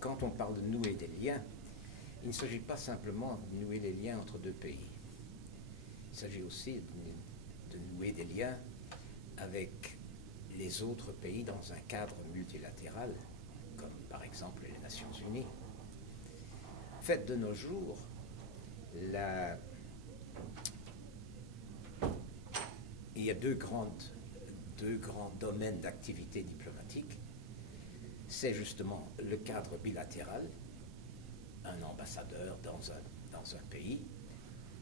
quand on parle de nouer des liens, il ne s'agit pas simplement de nouer les liens entre deux pays. Il s'agit aussi de nouer des liens avec les autres pays dans un cadre multilatéral, comme par exemple les Nations Unies. En fait, de nos jours, il y a deux grands domaines d'activité diplomatique. C'est justement le cadre bilatéral, un ambassadeur dans un pays,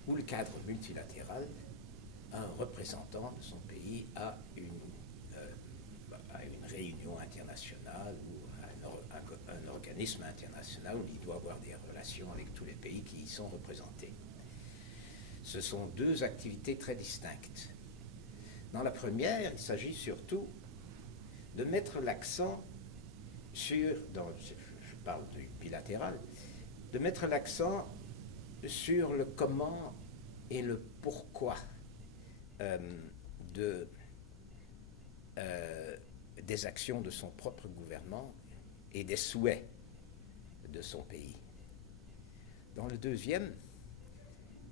ou le cadre multilatéral, un représentant de son pays à une réunion internationale ou à un organisme international où il doit avoir des relations avec tous les pays qui y sont représentés. Ce sont deux activités très distinctes. Dans la première, il s'agit surtout de mettre l'accent je parle du bilatéral, de mettre l'accent sur le comment et le pourquoi des actions de son propre gouvernement et des souhaits de son pays. Dans le deuxième,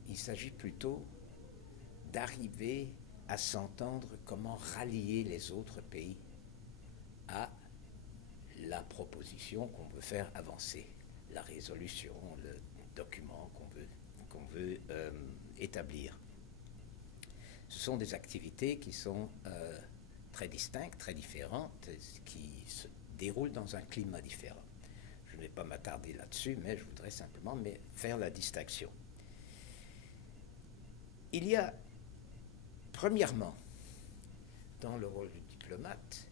il s'agit plutôt d'arriver à s'entendre comment rallier les autres pays à la proposition qu'on veut faire avancer, la résolution, le document qu'on veut établir. Ce sont des activités qui sont très distinctes, très différentes, qui se déroulent dans un climat différent. Je ne vais pas m'attarder là-dessus, mais je voudrais simplement faire la distinction. Il y a, premièrement, dans le rôle du diplomate,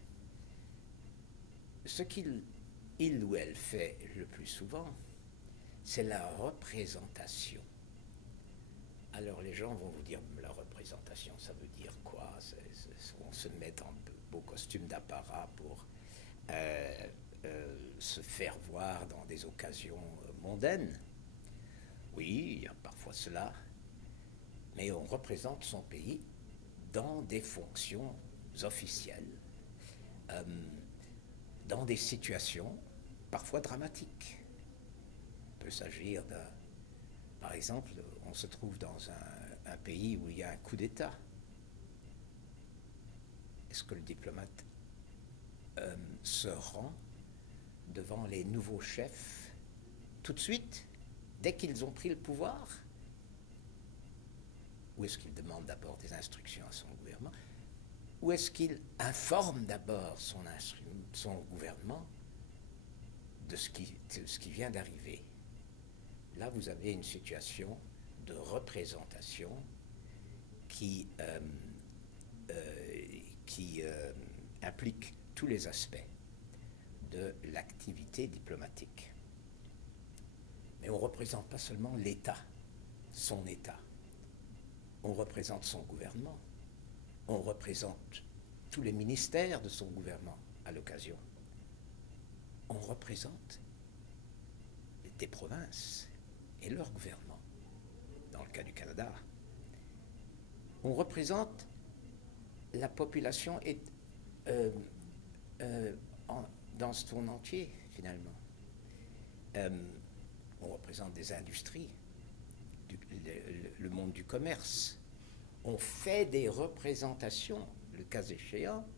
ce qu'il ou elle fait le plus souvent, c'est la représentation. Alors les gens vont vous dire, la représentation, ça veut dire quoi? On se met en beau costume d'apparat pour se faire voir dans des occasions mondaines. Oui, il y a parfois cela, mais on représente son pays dans des fonctions officielles, dans des situations parfois dramatiques. Il peut s'agir par exemple, on se trouve dans un pays où il y a un coup d'État. Est-ce que le diplomate se rend devant les nouveaux chefs tout de suite, dès qu'ils ont pris le pouvoir? Ou est-ce qu'il demande d'abord des instructions à son gouvernement? Ou est-ce qu'il informe d'abord son gouvernement de ce qui vient d'arriver? Là, vous avez une situation de représentation qui implique tous les aspects de l'activité diplomatique. Mais on ne représente pas seulement l'État, son État. On représente son gouvernement. On représente tous les ministères de son gouvernement à l'occasion. On représente des provinces et leur gouvernement, dans le cas du Canada. On représente la population dans son entier, finalement. On représente des industries, le monde du commerce. On fait des représentations, le cas échéant,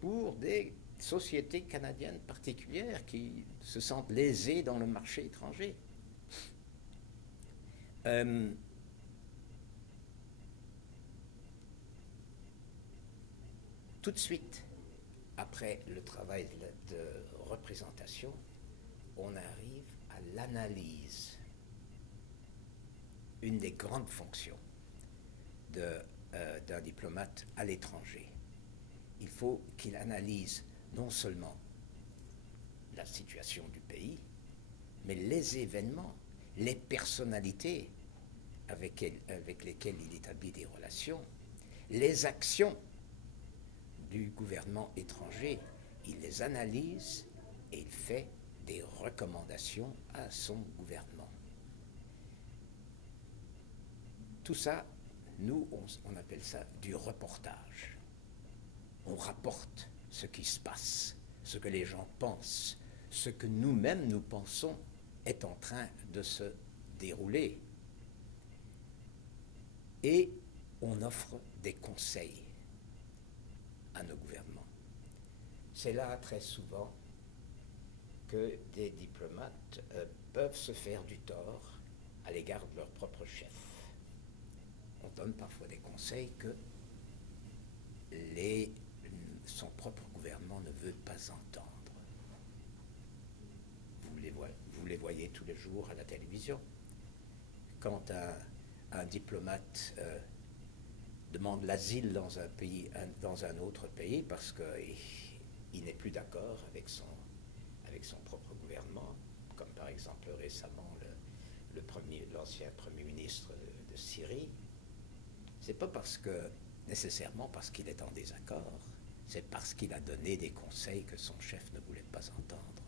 pour des sociétés canadiennes particulières qui se sentent lésées dans le marché étranger. Tout de suite, après le travail de représentation, on arrive à l'analyse. Une des grandes fonctions d'un diplomate à l'étranger. Il faut qu'il analyse non seulement la situation du pays, mais les événements, les personnalités avec lesquelles il établit des relations, les actions du gouvernement étranger. Il les analyse et il fait des recommandations à son gouvernement. Tout ça, nous, on appelle ça du reportage. On rapporte ce qui se passe, ce que les gens pensent, ce que nous-mêmes nous pensons est en train de se dérouler. Et on offre des conseils à nos gouvernements. C'est là très souvent que des diplomates peuvent se faire du tort à l'égard de leur propre chef. On donne parfois des conseils que son propre gouvernement ne veut pas entendre. Vous les voyez tous les jours à la télévision. Quand un diplomate demande l'asile dans un pays, dans un autre pays, parce qu'il n'est plus d'accord avec son propre gouvernement, comme par exemple récemment l'ancien Premier ministre de Syrie, c'est pas nécessairement parce qu'il est en désaccord, c'est parce qu'il a donné des conseils que son chef ne voulait pas entendre.